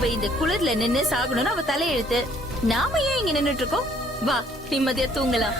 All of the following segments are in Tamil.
அவ இந்த குளிர்ல நின்னு சாகணும்னு அவ தலையெழுத்து. நாம ஏன் இங்க நின்னுட்டு இருக்கோம்? வா நிம்மதியா தூங்கலாம்.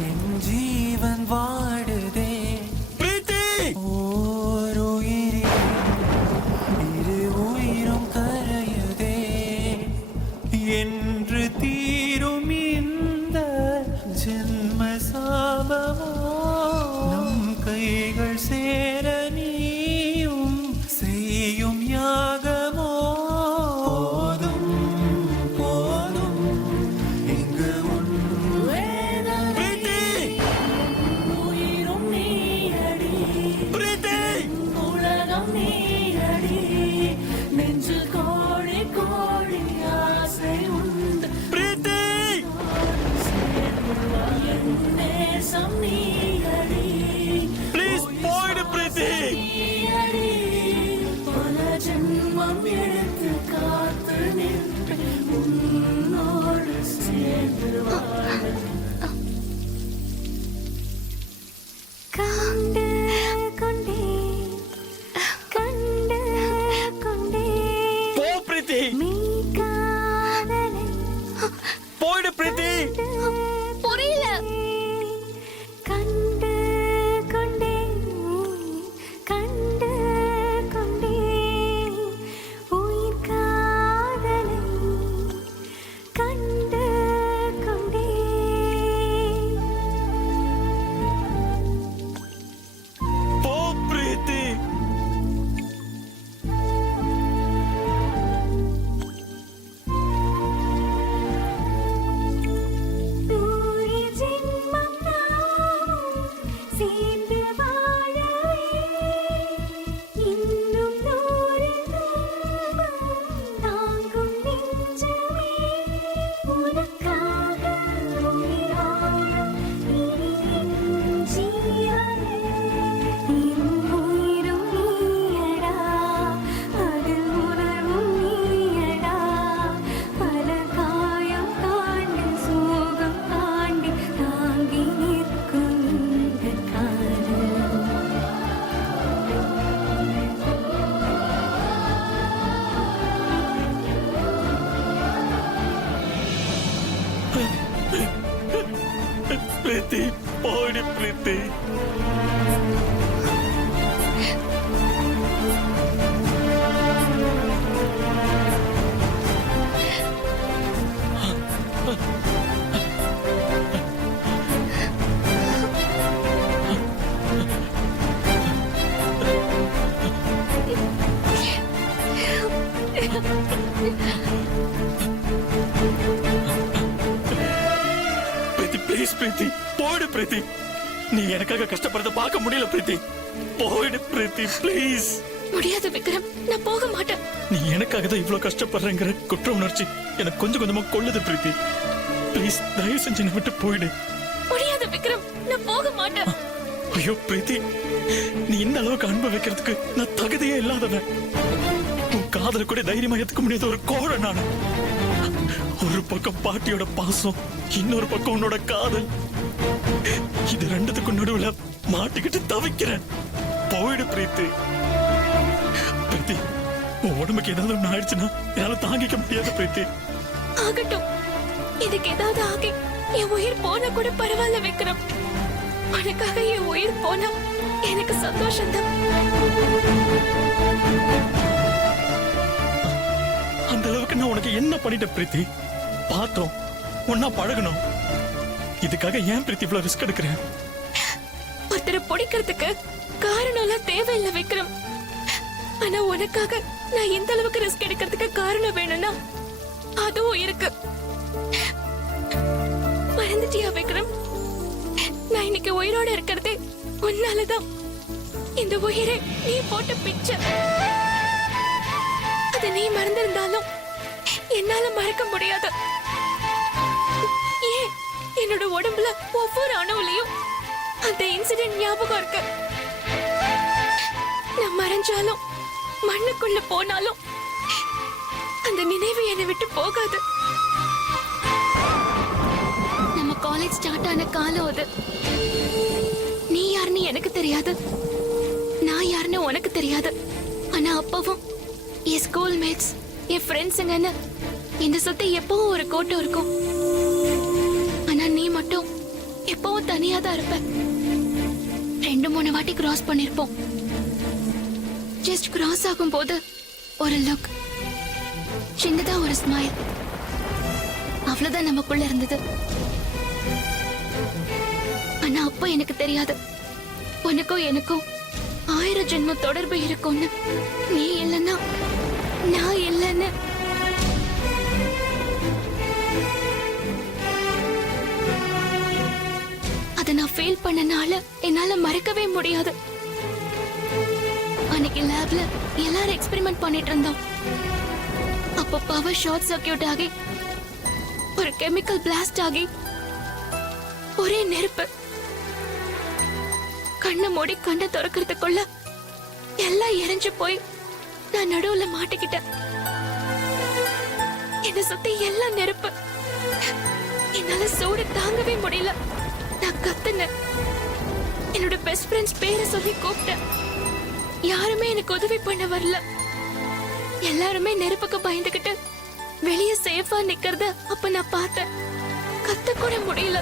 என் ஜீவன் வாடுதே பிரீத்தி, ஓர் உயிரில் இரு உயிரும் கரையுதே. என்று தீரும் இந்த ஜென்ம சாபமோ, நம் கைகள் சேர நீயும் செய்யும் யாகமோ. Please போயிடு பிரீத்தி. பல ஜென்மம் எடுத்து காத்து நின்று உன்னோடு சேர்ந்து வாழ. கண்டு கொண்டே கண்டு கொண்டே போ பிரீத்தி, போயிடு பிரீத்தி. புரியல. கண்டு கொண்டே கண்டு கொண்டே உயிர் காதலை கண்டு கொண்டே. போ பிரீத்தி. பிரீத்தி போயிடு பிரீத்தி. ப்ளீஸ் பிரீத்தி போயிடு பிரீத்தி. நீ எனக்காக கஷ்டப்படுறத பார்க்க முடியல பிரீத்தி. போயிடு பிரீத்தி ப்ளீஸ். முடியாது விக்ரம், நான் போக மாட்டேன். நீ எனக்காக தான் இவ்வளவு கஷ்டப்படுறேங்கிற குற்ற உணர்ச்சி எனக்கு கொஞ்சம் கொஞ்சமா கொள்ளுது பிரீத்தி. ப்ளீஸ் தயவு செஞ்சு என்னை விட்டு போயிடு. முடியாது விக்ரம், நான் போக மாட்டேன். ஐயோ பிரீத்தி, நீ இந்த அளவுக்கு அன்பு வைக்கிறதுக்கு நான் தகுதியே இல்லாதவன். உன் காதல கூட தைரியமா ஏத்துக்க முடியாத ஒரு கோழை நானு. ஒரு பக்கம் பாட்டியோட பாசம், இன்னொரு பக்கம் உன்னோட காதல். இது ரெண்டுத்துக்கும் நடுவுல மாட்டிக்கிட்டு தவிக்கிறேன். போயிடு பிரீத்தி. பிரீத்தி, உன் உடம்புக்கு ஏதாவது ஒண்ணு ஆயிடுச்சுன்னா என்னால தாங்கிக்க முடியாது பிரீத்தி. ஆகட்டும், இதுக்கு ஏதாவது ஆகி என் உயிர் போனா கூட பரவாயில்ல விக்ரம். உனக்காக என் உயிர் போனா எனக்கு சந்தோஷம்தான். அந்த அளவுக்கு நான் உனக்கு என்ன பண்ணிட்டேன் பிரீத்தி? பார்த்தோம், ஒன்னா பழகணும். இதுக்காக ஏன் பிரீத்தி இவ்வளவு ரிஸ்க் எடுக்கிறேன்? ஒருத்தரை பிடிக்கிறதுக்கு காரணம் எல்லாம் தேவையில்லை விக்ரம். ஆனா உனக்காக நான் இந்த அளவுக்கு ரிஸ்க் எடுக்கிறதுக்கு காரணம் வேணும்னா அதுவும் இருக்கு. மறந்துட்டு கேரண்டியா விக்ரம்? நான் இன்னைக்கு உயிரோட இருக்கிறதே உன்னாலதான். இந்த உயிரை நீ போட்ட பிச்சை. அதை நீ மறந்திருந்தாலும் என்னால மறக்க முடியாது. ஏன் என்னோட உடம்புல ஒவ்வொரு அணுவிலையும் அந்த இன்சிடென்ட் ஞாபகம் இருக்கு. நான் மறைஞ்சாலும் மண்ணுக்குள்ள போனாலும் அந்த நினைவு என்னை விட்டு போகாது. நம்ம காலேஜ் ஸ்டார்ட் ஆன காலம் அது. நீ யாருன்னு எனக்கு தெரியாது, நான் யாருன்னு உனக்கு தெரியாது. ஆனா அப்பவும் என் ஸ்கூல் மேட்ஸ், என் ஃப்ரெண்ட்ஸுங்கன்னு இந்த சுத்தி எப்பவும் ஒரு கூட்டம் இருக்கும். ஆனா நீ மட்டும் எப்பவும் தனியா தான் இருப்ப. 2-3 வாட்டி கிராஸ் பண்ணிருப்போம். ஜஸ்ட் கிராஸ் ஆகும் போது ஒரு லுக், சின்னதா ஒரு ஸ்மைல், அவ்வளவுதான் நமக்குள்ள இருந்தது. ஆனா அப்ப எனக்கு தெரியாது உனக்கும் எனக்கும் 1000 ஜென்மம் தொடர்பு இருக்கும்னு. நீ இல்லைன்னா நான் இல்லைன்னு. அதை நான் ஃபீல் பண்ணனால என்னால மறக்கவே முடியாது. அன்னைக்கு லேப்ல எல்லாரும் எக்ஸ்பெரிமெண்ட் பண்ணிட்டு இருந்தோம். அப்ப பவர் ஷார்ட் சர்க்கியூட் ஆகி ஒரு கெமிக்கல் பிளாஸ்ட் ஆகி ஒரே நெருப்பு. கண்ணை மூடி கண்ணை திறக்கிறதுக்குள்ள எல்லாம் எரிஞ்சு போய் நான் நடுவுல மாட்டிக்கிட்டேன். என்ன சுத்தி எல்லாம் நெருப்பு. என்னால சூடு தாங்கவே முடியல. நான் கத்துனேன். என்னோட பெஸ்ட் ஃப்ரெண்ட்ஸ் பேரை சொல்லி கூப்பிட்டேன். யாருமே எனக்கு உதவி பண்ண வரல. எல்லாருமே நெருப்புக்கு பயந்துகிட்டு வெளியே சேஃபா நிக்கிறத அப்ப நான் பார்த்தேன். கத்த கூட முடியல.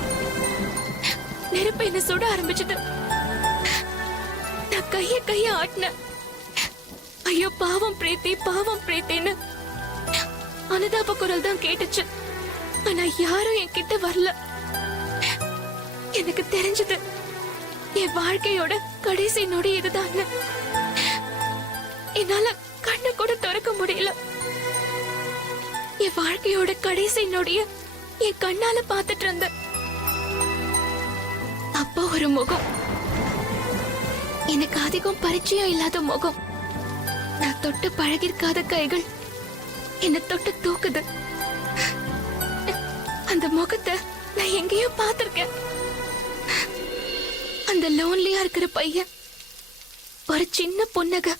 நெருப்பு என்ன சுட ஆரம்பிச்சது. நான் கைய ஆட்டினேன். ஐயோ பாவம் பிரீத்தி, பாவம் பிரீத்தின்னு அனுதாப குரல் தான் கேட்டுச்சு. ஆனா யாரும் என் கிட்ட வரல. எனக்கு தெரிஞ்சது என் வாழ்க்கையோட கடைசி நொடி இதுதான். என்னால கண்ணை கூட திறக்க முடியல. என் வாழ்க்கையோட கடைசி நொடிய என் கண்ணால பாத்துட்டு இருந்த. அப்போ ஒரு முகம், எனக்கு அதிகம் பரிச்சயம் இல்லாத முகம். நான் தொட்டு பழகிருக்காத கைகள் என்ன தொட்டு தூக்குது. அந்த முகத்தை நான் எங்கேயோ பார்த்திருக்கேன். அந்த லோன்லியா இருக்கிற பையன், ஒரு சின்ன புன்னகை,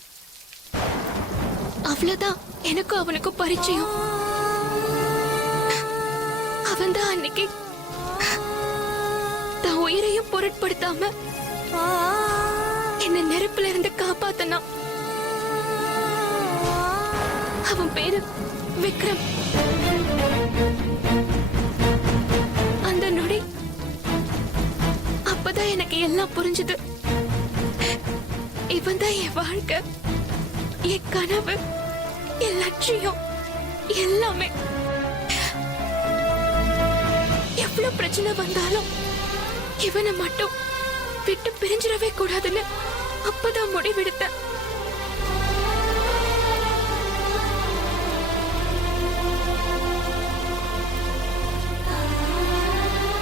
அவ்வளவுதான் எனக்கும் அவனுக்கும் பரிச்சயம். அவன்தான் அன்னைக்கு தன் உயிரையும் பொருட்படுத்தாம என்ன நெருப்புல இருந்து காப்பாத்தனான். அவன் பேரு விக்ரம். அந்த நொடி அப்பதான் எனக்கு எல்லாம் புரிஞ்சுது. இவன் தான் என் வாழ்க்கை, என் கனவு, என் லட்சியம், எல்லாமே. எவ்வளவு பிரச்சனை வந்தாலும் இவனை மட்டும் விட்டு பிரிஞ்சிடவே கூடாதுன்னு அப்பதான் முடிவெடுத்தேன்.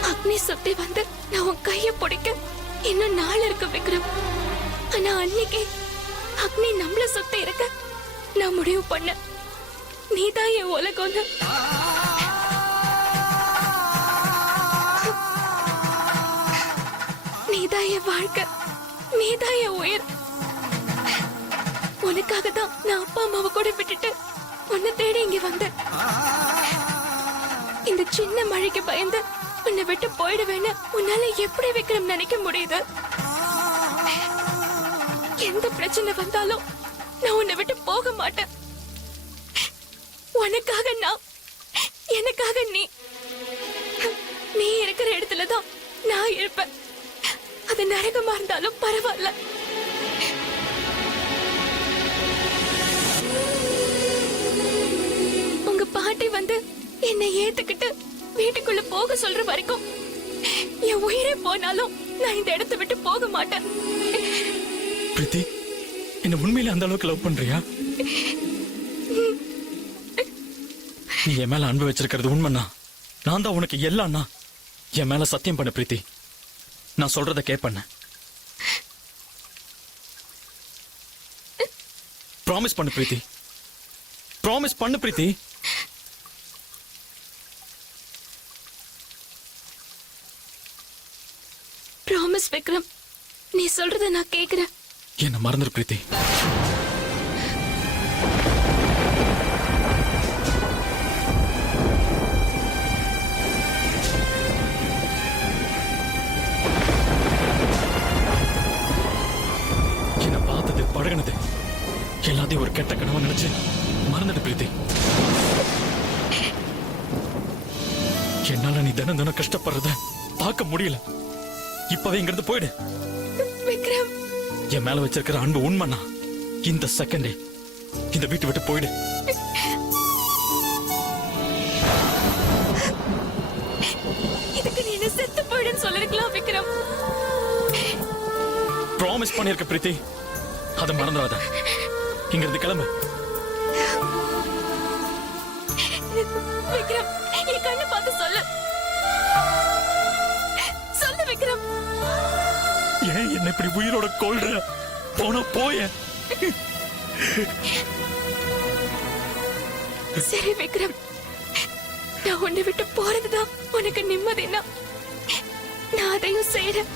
அக்னி சுத்தி வந்து நான் உன் கைய பிடிக்க இன்னும் நாள் இருக்கு விக்ரம். ஆனா அன்னைக்கு அக்னி நம்மள சுத்தி இருக்க நான் முடிவு பண்ண, நீதான் என் உலகம்னு. நீதான் என் வாழ்க்கை, நீதான் என் உயிர். உனக்காக தான் நான் அப்பா அம்மாவை கூட விட்டுட்டு உன்னை தேடி இங்க வந்தேன். இந்த சின்ன மழைக்கு பயந்து உன்னை விட்டு போயிடுவேன்னு உன்னால எப்படி விக்ரம் நினைக்க முடியுது? எந்த பிரச்சனை வந்தாலும் நான் உன்னை விட்டு போக மாட்டேன். உனக்காக நான், எனக்காக நீ. நீ இருக்கிற இடத்துலதான் நான் இருப்பேன். அது நரகமா இருந்தாலும் பரவாயில்ல. உங்க பாட்டி வந்து என்னை ஏத்துக்கிட்டு வீட்டுக்குள்ள போக சொல்ற வரைக்கும் என் உயிரே போனாலும் நான் இந்த இடத்தை விட்டு போக மாட்டேன். பிரீத்தி, என்ன உண்மையில அந்த அளவுக்கு லவ் பண்றியா? நீ என் மேல அன்பு வச்சிருக்கிறது உண்மைண்ணா. நான் தான் உனக்கு எல்லாம்ண்ணா. என் மேல சத்தியம் பண்ண பிரீத்தி. நான் சொல்றத கேட்பண்ண. ப்ராமிஸ் பண்ணு பிரீத்தி. ப்ராமிஸ் பண்ணு பிரீத்தி. ப்ராமிஸ் விக்ரம், நீ சொல்றத நான் கேக்குறேன். என்ன மறந்துரு பிரீத்தி. என்ன பார்த்தது, பழகினது எல்லாத்தையும் ஒரு கெட்ட கனவு நினைச்சு மறந்துடு பிரீத்தி. என்னால நீ தினம் தினம் கஷ்டப்படுறத பார்க்க முடியல. இப்பவே இங்கிருந்து போயிடு. விக்ரம், என் மேல வச்சிருக்கிற அன்பு உண்மைனா இந்த செகண்டே இந்த வீட்டு விட்டு போயிடு. இதுக்கு நீ என்ன செத்து போயிடுன்னு சொல்லிருக்கலாம் விக்ரம். ப்ராமிஸ் பண்ணிருக்க பிரீத்தி, அதை மறந்துடாத. இங்கிருந்து கிளம்பு. விக்ரம், என் கண்ணு பார்த்து சொல்லு. சொல்லு விக்ரம். ஏன் என்ன இப்படி உயிரோட கொல்ற? போன போய. சரி விக்ரம், நான் உன்னை விட்டு போறதுதான் உனக்கு நிம்மதினா நான் அதையும் செய்றேன்.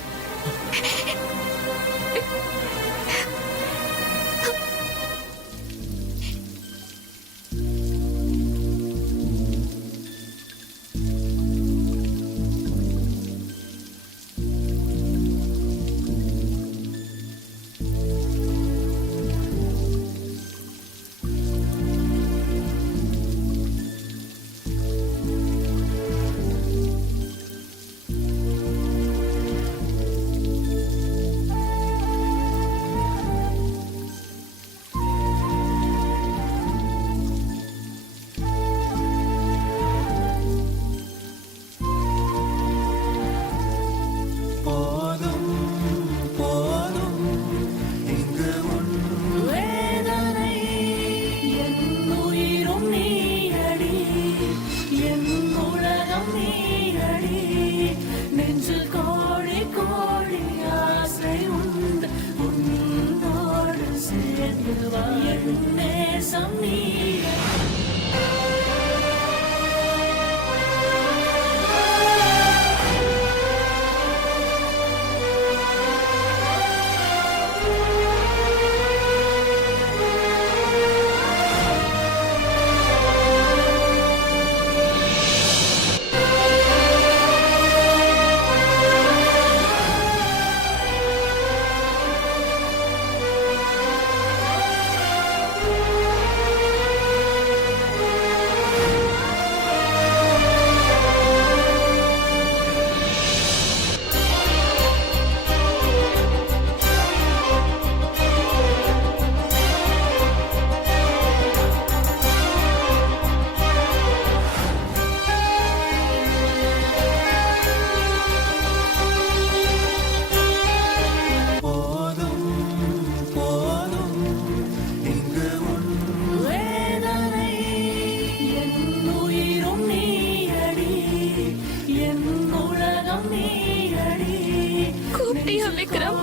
கூப்பிட்டியா விக்ரம்?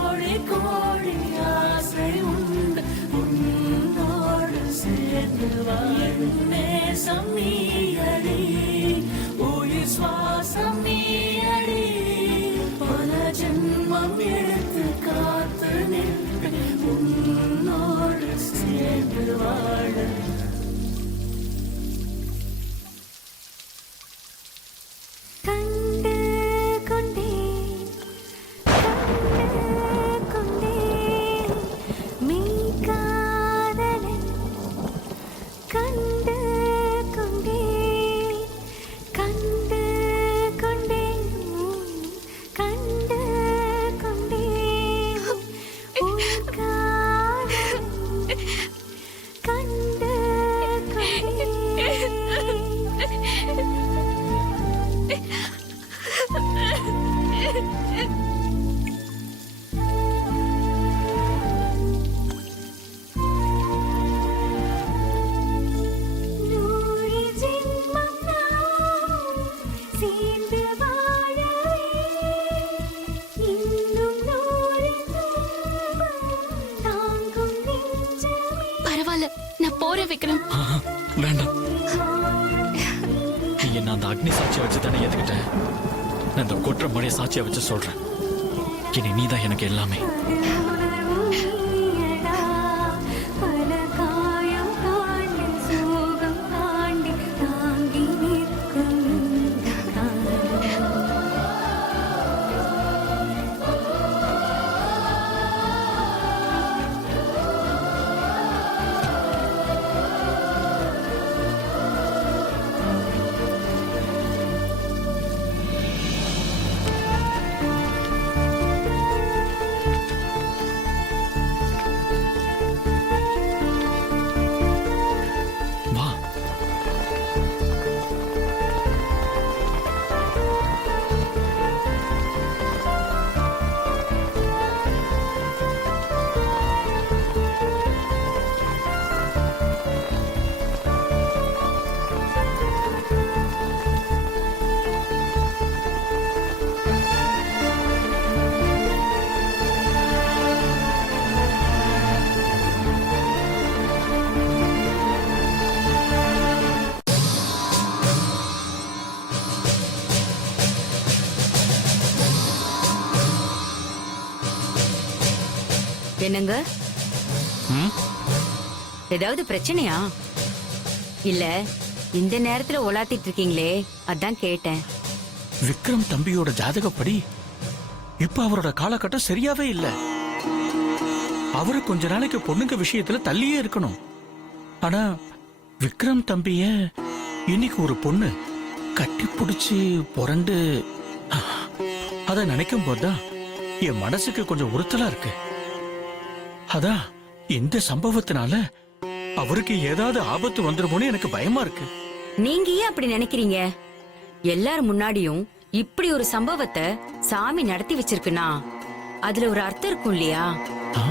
பல ஜென்மம் எடுத்து காத்து நிற்பேன் உன்னோடு சேர்ந்து வாழ. கண்டு கொண்டே போறேன் விக்ரம். வேண்டாம். நீ என்ன அந்த அக்னி சாட்சியை வச்சு தானே ஏத்துக்கிட்டேன். நான் இந்த கொற்ற மழைய சாட்சியை வச்சு சொல்றேன். இனி நீதான் எனக்கு எல்லாமே. பல காயம் தாண்டி சோகம் தாண்டி தாங்கி நிற்கும் வா. என்னங்க, ம்? ஏதாவது பிரச்சனையா? இல்ல இந்த நேரத்துல உலாத்திட்டு இருக்கீங்களே, அதான் கேட்டேன். விக்ரம் தம்பியோட ஜாதகப்படி இப்ப அவரோட காலகட்டம் சரியாவே இல்ல. அவரு கொஞ்ச நாளைக்கு பொண்ணுங்க விஷயத்துல தள்ளியே இருக்கணும். ஆனா விக்ரம் தம்பிய இன்னைக்கு ஒரு பொண்ணு கட்டி பிடிச்சு புரண்டு அத நினைக்கும் போதுதான் என் மனசுக்கு கொஞ்சம் உறுத்தலா இருக்கு. அதான் இந்த சம்பவத்தினால அவருக்கு ஏதாவது ஆபத்து வந்துருமோன்னு எனக்கு பயமா இருக்கு. நீங்க ஏன் அப்படி நினைக்கிறீங்க? எல்லாரும் முன்னாடியும் இப்படி ஒரு சம்பவத்தை சாமி நடத்தி வச்சிருக்குன்னா அதுல ஒரு அர்த்தம் இருக்கும் இல்லையா? ஆ?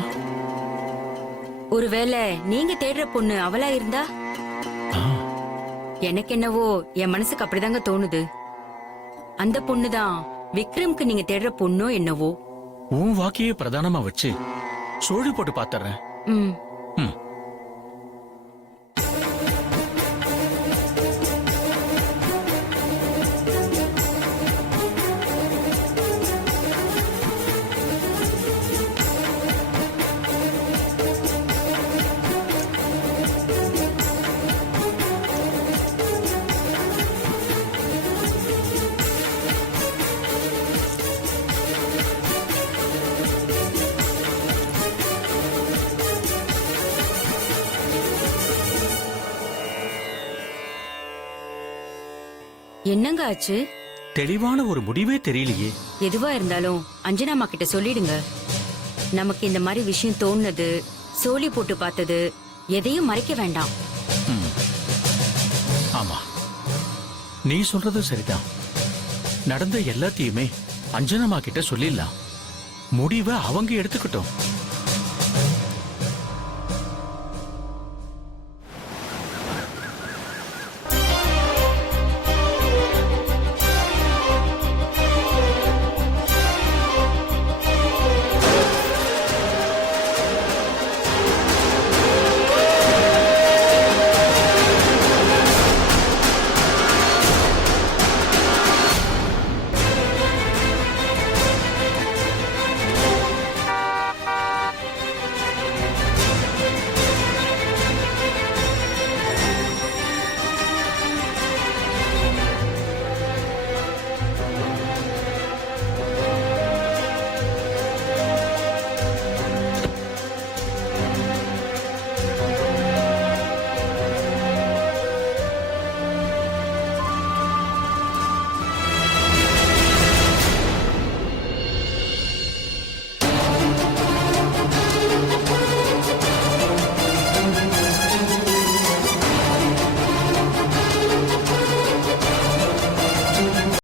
ஒருவேளை நீங்க தேடுற பொண்ணு அவளா இருந்தா? ஆ. எனக்கு என்னவோ என் மனசுக்கு அப்படிதாங்க தோணுது. அந்த பொண்ணுதான் விக்ரம்க்கு நீங்க தேடுற பொண்ணோ என்னவோ. உன் வாக்கியே பிரதானமா வச்சு சோழி போட்டு பாத்துறேன். ம். ம். என்னங்க ஆச்சு? தெளிவான ஒரு முடிவே தெரியலையே. எதுவா இருந்தாலும் அஞ்சனாமா கிட்ட சொல்லிடுங்க. நமக்கு இந்த மாதிரி விஷயம் தோணுனது, சோலி போட்டு பார்த்தது எதையும் மறைக்க வேண்டாம். ம். ஆமா, நீ சொல்றது சரிதான். நடந்த எல்லாத்தையுமே அஞ்சனம்மா கிட்ட சொல்லிடலாம். முடிவை அவங்க எடுத்துக்கிட்டோம்.